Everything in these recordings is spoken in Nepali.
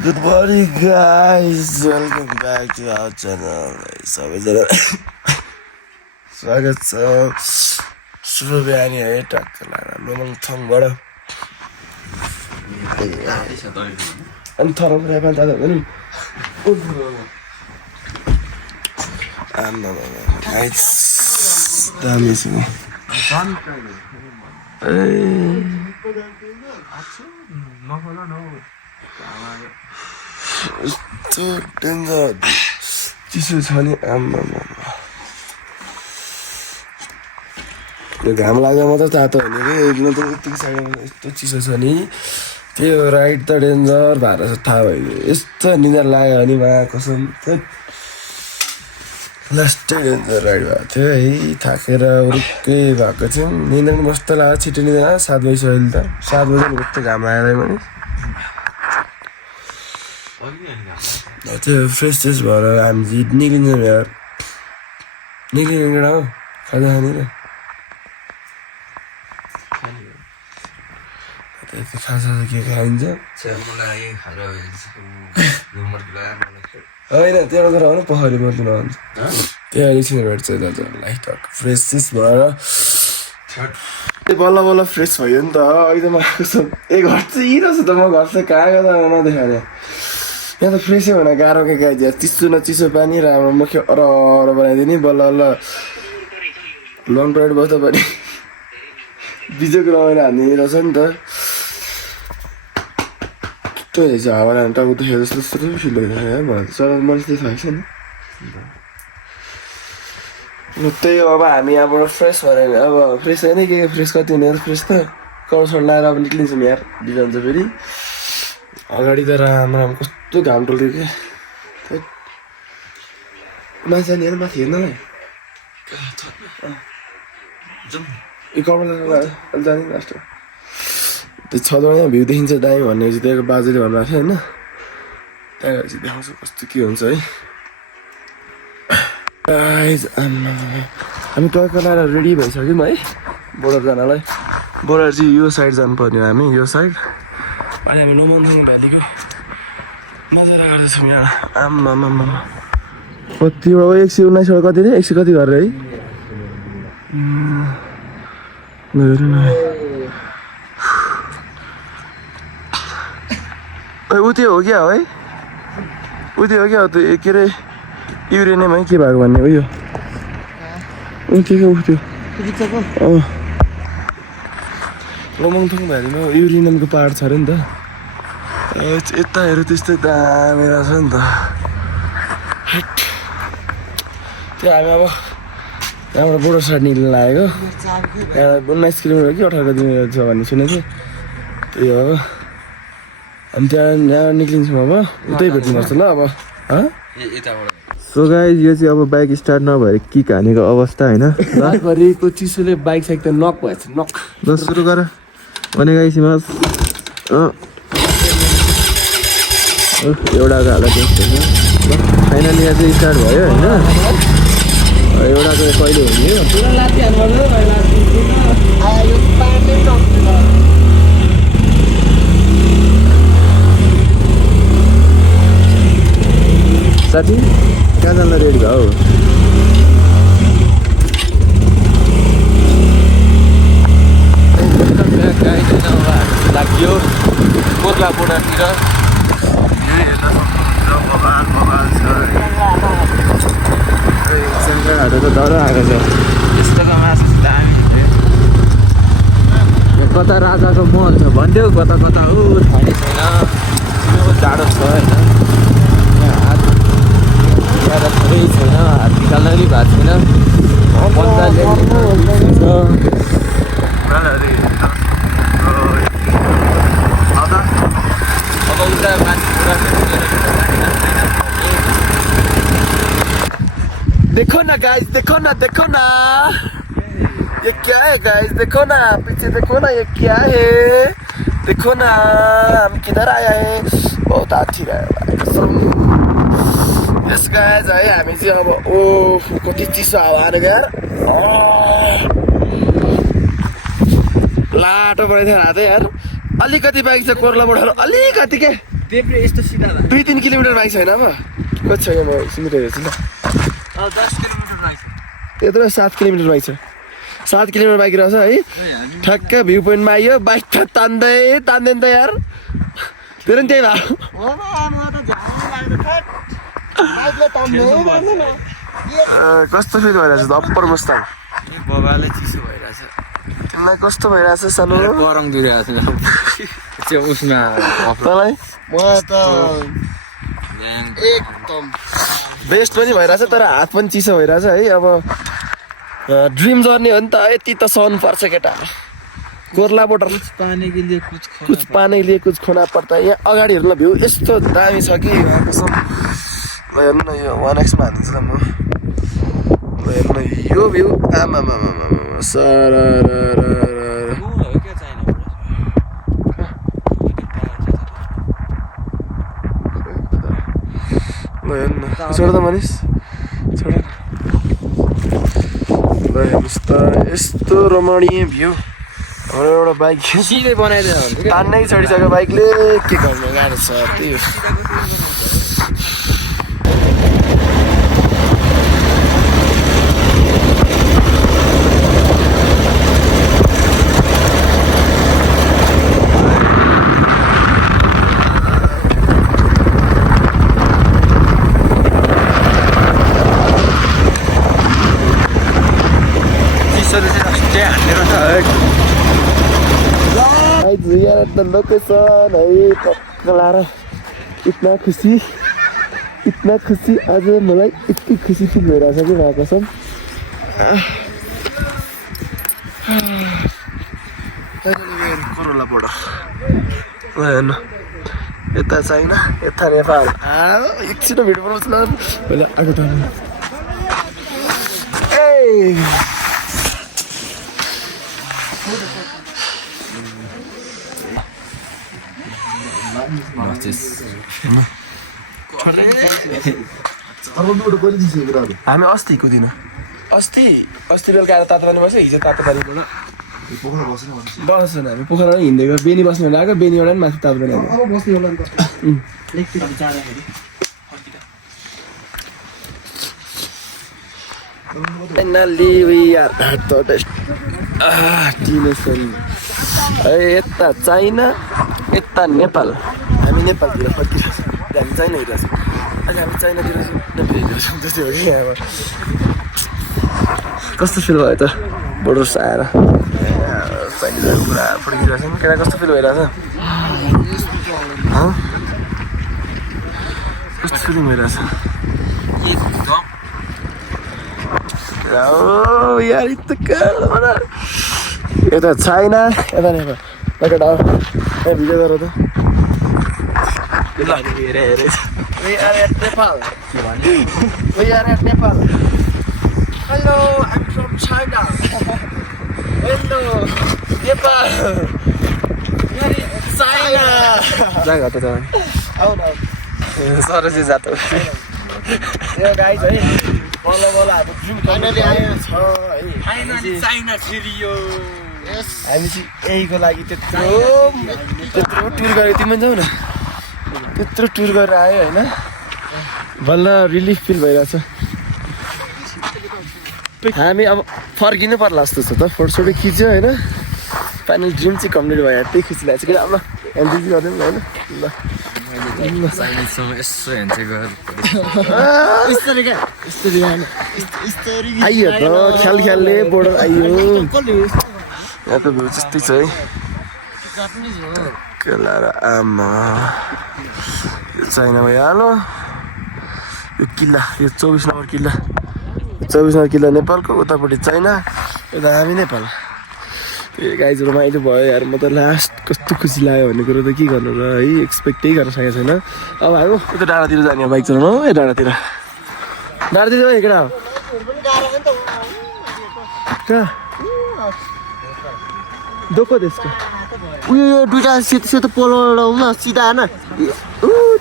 Good morning, guys. Welcome back to our channel. सबैजना स्वागत छ शुभ बिहानी है टक्क लाग्यो लोमङथङबाट अनि थरम रेपा दादा पनि आम्मा गाइस दामी छ यस्तो डेन्जर चिसो छ नि आम्मा यो घाम लाग्दा मात्रै तातो हुने कि एकदम त यतिको साइडमा यस्तो चिसो छ नि त्यो राइड त डेन्जर भएर छ थाहा भयो यस्तो निद्रा लाग्यो भने मा कसम लास्टै डेन्जर राइड भएको थियो है थाकेर उरुक्कै भएको थियो निद्रा पनि मस्त लाग्यो छिटो निद्रा 7 बजी अहिले त 7 बजी कस्तो घाम आएर मैले त्यो फ्रेस फ्रेस भएर हामी निक्लिन्छौँ यार निक्लिने केटा हो खाजा खाने र खाजा के खाइन्छ होइन त्यो कुरा हो पखाली मर्नु नभन्छ त्यहाँ एकछिन भेट्छ दाजुहरूलाई टक फ्रेस फ्रेस भएर बल्ल बल्ल फ्रेस भयो नि त अहिले म घर चाहिँ इरो छ त म घर चाहिँ कहाँ गर्दा नदेखाने यहाँ त फ्रेसै हुन गाह्रो के गाइदियो चिसो न चिसो पानी राम्रो मुख्य अर बनाइदिने बल्ल बल्ल लङ ड्राइभ बस्दा पनि बिजोक रमाइलो हान्ने रहेछ नि त त्यो चाहिँ हावा हान्नु टाउको दुखेर जस्तो जस्तो फिल भइरहेको मलाई त चरा मान्छे थाहा छैन त्यही अब हामी यहाँबाट फ्रेस भएर अब फ्रेस होइन के फ्रेस कति हुने फ्रेस त कर्सर लगाएर अब निक्लिन्छौँ यार डिजाइन चाहिँ फेरि अगाडि त राम्रो कस्तो घाम टोल्थ्यो क्या मान्छे नि माथि हेर्नलाई यो कपडा जाने लास्ट त्यो छँदा भ्यू देखिन्छ दामी भन्ने चाहिँ त्यहाँको बाजेले भन्नुभएको थियो होइन त्यहाँ चाहिँ देखाउँछु कस्तो के हुन्छ है हामी टक्क लगाएर रेडी भइसक्यौँ है बोर्डर जानलाई बोर्डर चाहिँ यो साइड जानुपर्ने हो हामी यो साइड अहिले हामी लोमङथङ भ्यालीको नजारा गर्दैछौँ यहाँ आम्मा कति 119 कति रे 100 कति गरेर है ऊ त्यो हो क्या है ऊ त्यो हो क्या त्यो के अरे युरेनियम है के भएको भन्ने उयो के ऊ त्यो लोमङथङ भ्यालीमा युरेनियमको पाहाड छ अरे नि त यता हेर त्यस्तै दामी रहेछ नि त त्यो हामी अब त्यहाँबाट बोर्डर साइड निक्लिन लागेको यहाँ 19 किलोमिटर कि 18 किलोमिटर छ भन्ने सुनेको थिएँ त्यही हो हामी यहाँ निक्लिन्छौँ अब उतै भेट्नुपर्छ ल अब सो गाइस यो चाहिँ अब बाइक स्टार्ट नभएर किक हानेको अवस्था होइन रातभरिको चिसोले बाइक साइक त नक भएछ नक ल सुरु गर भने गाइसिमा एउटाको हालत यस्तो छ फाइनली यहाँ चाहिँ स्टार्ट भयो होइन एउटाको कहिले हुने साथी कहाँ जान रेडी भयो लाग्यो कोर्ला बोर्डरतिर शङ्करहरू त डर आएको छ यस्तोको मासु दामी कता राजाको महल छ भन्थ्यो कता कता ऊ खाने छैन जाडो छ होइन हात थोरै छैन हात निकाल्न पनि भएको छैन देखो ना गाइस देखो ना ये क्या है गाइस देखो ना पीछे देखो ना ये क्या है देखो ना हम किधर आया है बहुत अच्छी रहा यस गाइस है हामी चाहिँ अब ओह कति चिसो हावा आएर यार लाटो परेको थियो हातै यार अलिकति बाइक चाहिँ कोर्ला मोडहरू अलिकति के देब्रे यस्तो सिधा भए 2-3 किलोमिटर बाइक छैन अब कति छ यहाँ म सुनिरहेको छु ल 10 किलोमिटर रहेछ यत्रो 7 किलोमिटर बाइक छ 7 किलोमिटर बाइक रहेछ है ठ्याक्क भ्यू पोइन्टमा आइयो बाइक त तान्दैन त यार तेरो नि त्यही भयो कस्तो फिल भइरहेछ त अप्पर मुस्ताङ बबाले चिसो भइरहेछ तिमीलाई कस्तो भइरहेछ सानो गरम दिइरहेछ त्यो उसमा तँलाई म त एकदम बेस्ट पनि भइरहेछ तर हात पनि चिसो भइरहेछ है अब ड्रिम जर्नी हो नि त यति त सहनु पर्छ केटा कोर्ला बोटर कुछ पाने के लिए कुछ पाने के लिए कुछ खोना पर्छ यहाँ अगाडि हेर्नु भ्यू यस्तो दामी छ कि कसम ल हेर्नु न यो 1x मा हालिदिन्छु ल म ल हेर्नु न यो भ्यू आमा ल हेर्नु न छोड त मनिस छोड ल हेर्नुहोस् त यस्तो रमणीय भ्यू हाम्रो एउटा बाइक सिधै बनाइदियो भने तान्नै चढिसक्यो बाइकले के गर्नु गाह्रो छ त्यही हो यार द लोकेसन है पक्कलाएर इतना खुसी आज मलाई यति खुसी फिल भइरहेछ कि भएको छ कोरोला बोर्डर हेर्नु यता चाइना यता नेपाल एकछिन भिडियो बनाउँछु ल पहिला आगो त ए हामी अस्ति कुदिन अस्ति बेलुका आएर तातो पानी बस्यो हिजो तातो पानीबाट बस्छन् हामी पोखरा हिँड्दै गयो बेनी बस्ने बेला आएको बेनीबाट पनि माथि तातो पानी यता चाइना यता नेपाल हामी नेपालतिर फर्किरहेछौँ हामी चाइना हिँडिरहेछौँ अहिले हामी चाइनातिर छौँ नेपाल हिँडिरहेछौँ जस्तै हो कि यहाँबाट कस्तो फिल भयो त बोर्डर्स आएर चाइनिजहरू पुरा फर्किरहेछौँ केटा कस्तो फिल भइरहेछ कस्तो फिलिङ भइरहेछ यार यता चाइना यता नेपाल केटा यहाँ भिडियो गर त We are at Nepal. We are at Nepal. Hello, I'm from China. Hello, Nepal. Where is China? जागा त तपाईँ आऊ न सरजी जातो यो गाइज है बल्ल हाम्रो ड्रिम फाइनली आयो छ है फाइनली चाइना छिरियो हामी चाहिँ यहीको लागि त्यत्रो टुर गरेको तिमी पनि जाऊ न त्यत्रो टुर गरेर आयो होइन बल्ल रिलिफ फिल भइरहेछ हामी अब फर्किनु पर्ला जस्तो छ त फोटोसोटो खिच्यो होइन फाइनल ड्रिम चाहिँ कम्प्लिट भयो त्यही खुसी लागेको छ किन अब एनजिजी गरिदिउँ न होइन ल चाइनिजसँग यसो हेर्छ गएर आइयो त ख्यालले बोर्डर आइयो यहाँ त भ्यू त्यस्तै छ है केलाएर आमा यो चाइना भइहाल्यो यो किल्ला यो 24 नम्बर किल्ला नेपालको उतापट्टि चाइना यता हामी नेपाल त्यो गाइजहरू रमाइलो भयो यार म त लास्ट कस्तो खुसी लाग्यो भन्ने कुरो त के गर्नु र है एक्सपेक्टै गर्न सकेको छैन अब हामी उता डाँडातिर जाने बाइक चलाउनु ए डाँडातिर भयो केटा कहाँ दोको त्यसको उयो यो दुइटा सेतो पोलो न सिधा होइन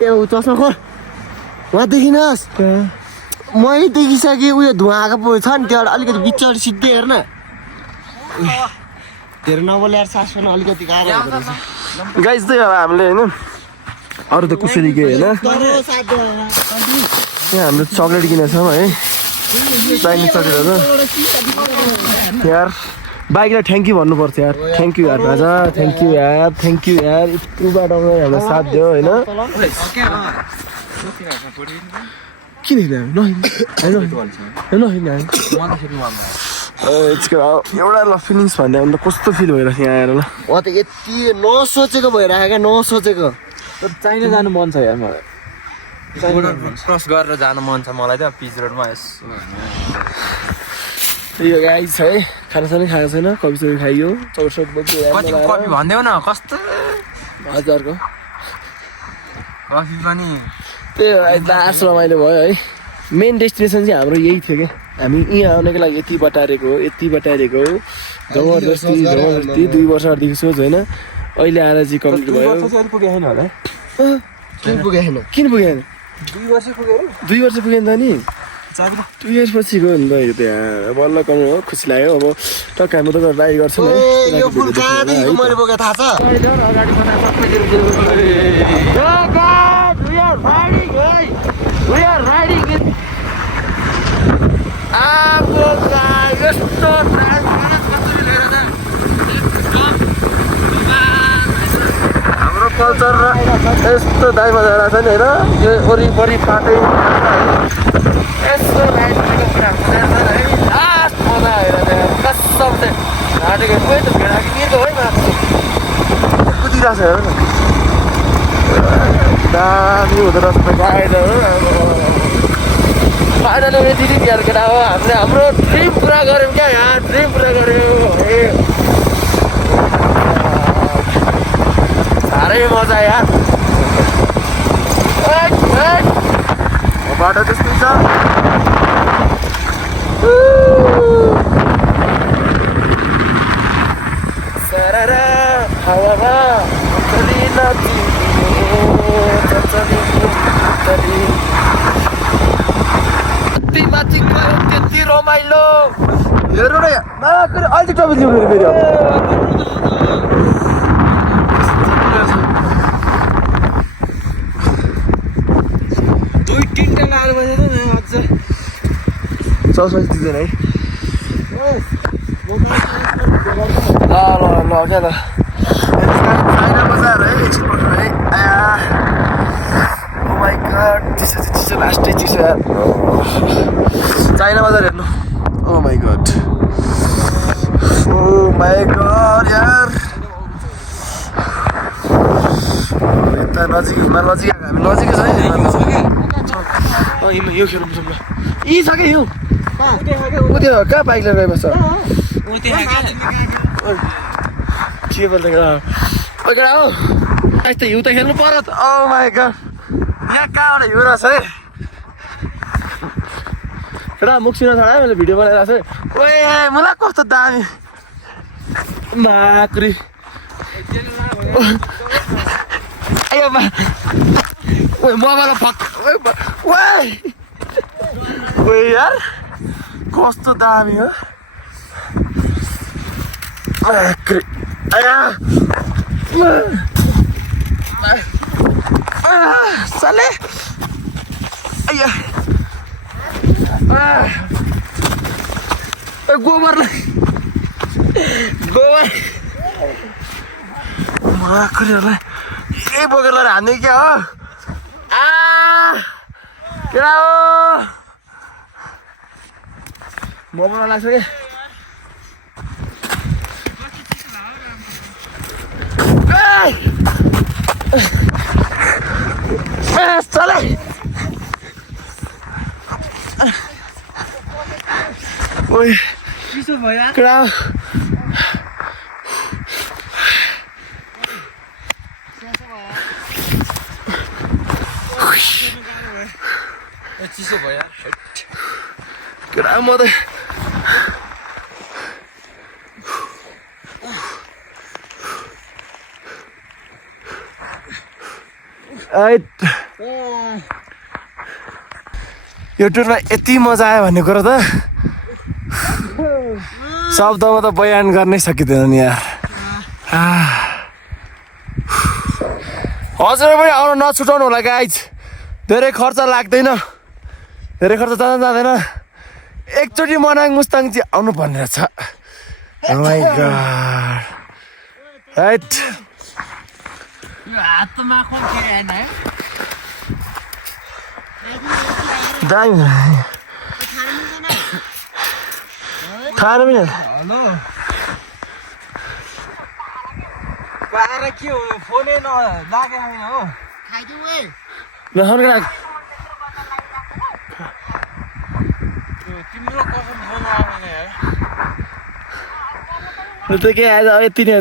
त्यहाँ चस्मा खोर उहाँ देखिनुहोस् मैले देखिसकेँ उयो धुवा आएको छ नि त्यहाँबाट अलिकति बिचबाट सिधै हेर्न धेरै नबोलेर सास पनि अलिकति गाह्रो हुँदो रहेछ गाइज चाहिँ अब हामीले होइन अरू त कुसरी के होइन यहाँ हाम्रो चक्लेट किनेको छौँ है चाइनिज चक्लेटहरू यार बाइकलाई थ्याङ्क यू भन्नुपर्छ यार थ्याङ्क यू यार राजा थ्याङ्क यू यार यत्रो बाटो हामीलाई साथ दियो होइन किन एउटा ल फिलिङ्स भन्दा अन्त कस्तो फिल भइरहेको यहाँ आएर ल म त यति नसोचेको भइरहेको क्या नसोचेको चाइना जानु मन छ यार मलाई क्रस गरेर जानु मन छ मलाई त पिच रोडमा यसो यो गाइस है खानासाना खाएको छैन कफी सफी खाइयो चौसठ कतिको कफी भनिदेऊ न कस्तो हजारको कफी पनि त्यो लास्ट रमाइलो भयो है मेन डेस्टिनेसन चाहिँ हाम्रो यही थियो क्या हामी यहाँ आउनको लागि यति बटारेको जबरजस्ती 2 वर्षदेखि सोच होइन अहिले आएर चाहिँ कम्प्लिट भयो पुगेको छैन होला किन पुगेन 2 वर्ष पुग्यो 2 वर्ष पुगेन त नि 2 इयर्स पछि गयो नि त यो त यहाँ बल्ल कमाउ हो खुसी लाग्यो अब टक्क हामी त राइड गर्छौँ है यो फुल कहाँदेखिको मैले बोकेको थाहा छ हाम्रो कल्चर र यस्तो दाइ मजा आएको छ नि होइन यो वरिपरि फाटै यस्तो राइड गरेको कुरा हुँदैन है लास्ट मजा आएर कसम चाहिँ घाटेको खोइ त भेडा कि के है कुदिरहेको छ हेर न दामी हुँदो रहेछ राइडहरू फाइनली यति यार केटा हो हामीले हाम्रो ड्रिम पुरा गऱ्यौँ क्या यहाँ ड्रिम पुरा गऱ्यौँ साह्रै मजा यार बाटो त्यस्तै छ हावामा त्यति माथि गयो त्यति रमाइलो हेर्नु न अहिले ट्रफिक ल्याउनु फेरि चौसठी दिँदैन है ल क्या त चाइना बजार है एकछिन है ओ माई गड चिसो लास्टै चिसो यार चाइना बजार हेर्नु ओ माई गड यार यता नजिक हिमाल नजिक आएको हामी नजिकै छ है यो खेल्नु सक्छ यी छ कि यो त्यो कहाँ बाइक लिएर गइबस्छ के बोल्छ केटा हो यस्तो हिउँ त खेल्नु पर्यो त ओ माई गड यहाँ कहाँबाट हिउँ रहेछ है केटा मुख सुन छोडा मैले भिडियो बनाइरहेको छु ओए मलाई कस्तो दामी माक्री मोबाइल फक ओए यार कस्तो दामी हो साले गोबर माकुरीहरूलाई यही बोकेर लिएर हान्ने क्या हो केटा हो मोबाइल लाग्छ कि चले ओए चिसो भयो केटा चिसो भयो केटा म त यो टुरमा यति मजा आयो भन्ने कुरो त शब्दमा त बयान गर्नै सकिँदैन नि यार हजुर पनि आउन नछुटाउनु होला गाइज धेरै खर्च लाग्दैन धेरै खर्च जाँदैन एकचोटि मनाङ मुस्ताङ चाहिँ आउनु पर्ने रहेछ माई गॉड राइट दामी खानु पनि के हो फोनै नलागेको छैन हो नखानु तिम्रो कसम फोन आएन यार त के आज यति नै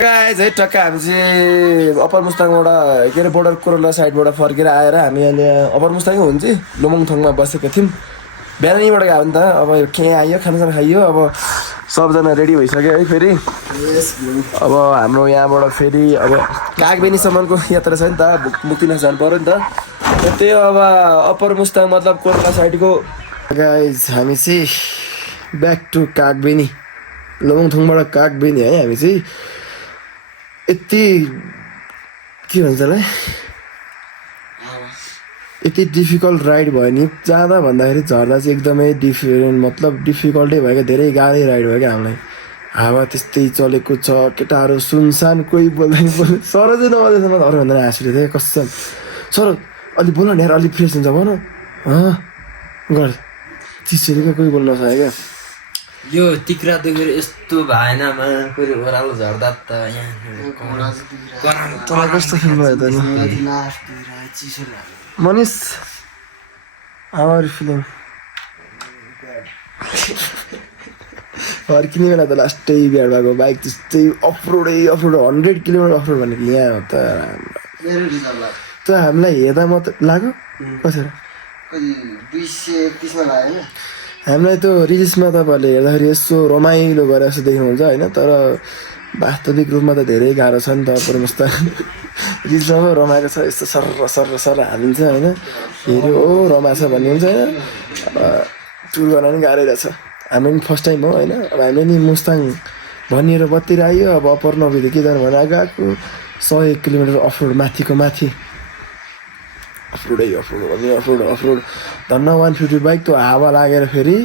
गाइज है टक्क हामी चाहिँ अप्पर मुस्ताङबाट के अरे बोर्डर कोरोला साइडबाट फर्केर आएर हामी अहिले अप्पर मुस्ताङै हुन्छ लुमङथङमा बसेको थियौँ बिहान यहीँबाट गयो नि त अब के आयो खानासाना खाइयो अब सबजना रेडी भइसक्यो है फेरि अब हाम्रो यहाँबाट फेरि अब कागबेनीसम्मको यात्रा छ नि त मुक्तिनाथ जानु पऱ्यो नि त त्यही अब अप्पर मुस्ताङ मतलब कोरोला साइडको गाइज हामी चाहिँ ब्याक टु कागबेनी लुमङथङबाट कागबेनी है हामी चाहिँ यति के भन्छ होला यति डिफिकल्ट राइड भयो नि जाँदा भन्दाखेरि झर्दा चाहिँ एकदमै डिफिरेन्ट मतलब डिफिकल्टै भयो क्या धेरै गाह्रै राइड भयो क्या हामीलाई हावा त्यस्तै चलेको छ केटाहरू सुनसान कोही बोल्दैन सर चाहिँ नबोल्दैछ म अरूभन्दा हाँसिरहेको थिएँ कसम सर अलिक बोल्न नि यार अलिक फ्रेस हुन्छ भन गर चिसोले कोही बोल्न नसक्यो क्या यो तिक्रा देखेर यस्तो भएन फेरि ओह्रालो झर्दा त तँलाई कस्तो फिल भयो त Manish how are you feeling फर्किने बेला त लास्टै बिहार भएको बाइक त्यस्तै अफरोड 100 किलोमिटर अफरोड भनेको यहाँ हो त हामीलाई हेर्दा मात्रै लाग्यो कसरी 231 मा लाग्यो हामीलाई त्यो रिल्समा तपाईँहरूले हेर्दाखेरि यस्तो रमाइलो गरेर जस्तो देख्नुहुन्छ होइन तर वास्तविक रूपमा त धेरै गाह्रो छ नि त अप्पर मुस्ताङ रिल्समा पो रमाएको छ यस्तो सर हालिन्छ होइन हेऱ्यो ओ रमाएको छ भन्ने हुन्छ होइन टुर गर्न पनि गाह्रै रहेछ हाम्रो पनि फर्स्ट टाइम हो होइन अब हामीले नि मुस्ताङ भनिएर बत्तिर आयो अब अप्पर नभइदियो के जानु भनेर गएको 101 किलोमिटर अफरोड माथिको माथि अफरोड धन्न 150 बाइक त्यो हावा लागेर फेरि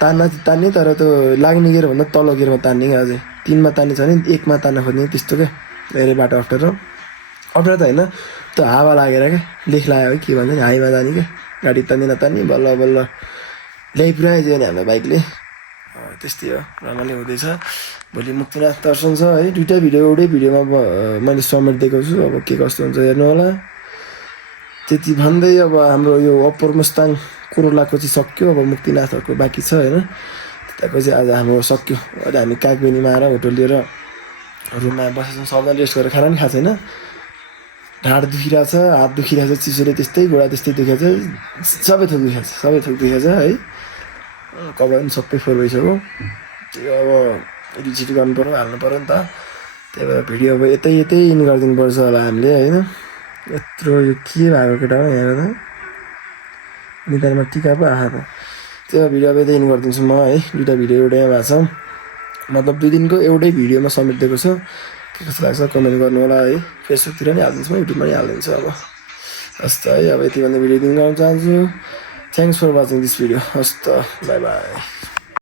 तान्ने तर त्यो लाग्ने गियर भन्दा तल्लो गियरमा तान्ने क्या अझै 3 मा तान्ने छ भने 1 मा तान्न खोज्ने त्यस्तो क्या धेरै बाटो अप्ठ्यारो त होइन त्यो हावा लागेर क्या लेख लाग्यो है के भन्छ नि हाइमा जाने क्या गाडी तान्ने बल्ल ल्याइ पुऱ्यायो नि हामीलाई बाइकले त्यस्तै हो रमाइलो हुँदैछ भोलि मुक्तिनाथ दर्शन छ है दुइटा भिडियो एउटै भिडियोमा मैले समेट दिएको छु अब के कस्तो हुन्छ हेर्नु होला त्यति भन्दै अब हाम्रो यो अप्पर मुस्ताङ कोरोलाको चाहिँ सक्यो अब मुक्तिनाथहरूको बाँकी छ होइन त्यताको चाहिँ आज हाम्रो सक्यो अहिले हामी कागबेनीमा आएर होटल लिएर रुममा बसेछौँ सबैले रेस्ट गरेर खाना पनि खाएको छैन ढाड दुखिरहेको छ हात दुखिरहेको छ चिसोले त्यस्तै घुँडा त्यस्तै दुखेको छ सबै थोक दुखेको छ है कपाल पनि सबै फोहोर भइसक्यो त्यो अब एडिट गर्नु पऱ्यो हाल्नु पऱ्यो नि त त्यही भएर भिडियो अब यतै इन गरिदिनु पर्छ होला हामीले होइन यत्रो यो के भएको केटा हो यहाँ त निधारमा टिका पो आएको त त्यो भिडियो अब यतै इन गरिदिन्छु म है दुइटा भिडियो एउटै भएको छ मतलब 2 दिनको एउटै भिडियोमा समेटिदिएको छ के कस्तो लाग्छ कमेन्ट गर्नु होला है फेसबुकतिर नि हालिदिन्छु म युट्युबमा नि हालिदिन्छु अब हस् त है अब यति भन्दा भिडियो दिन गर्न चाहन्छु thanks for watching this video हस् त बाई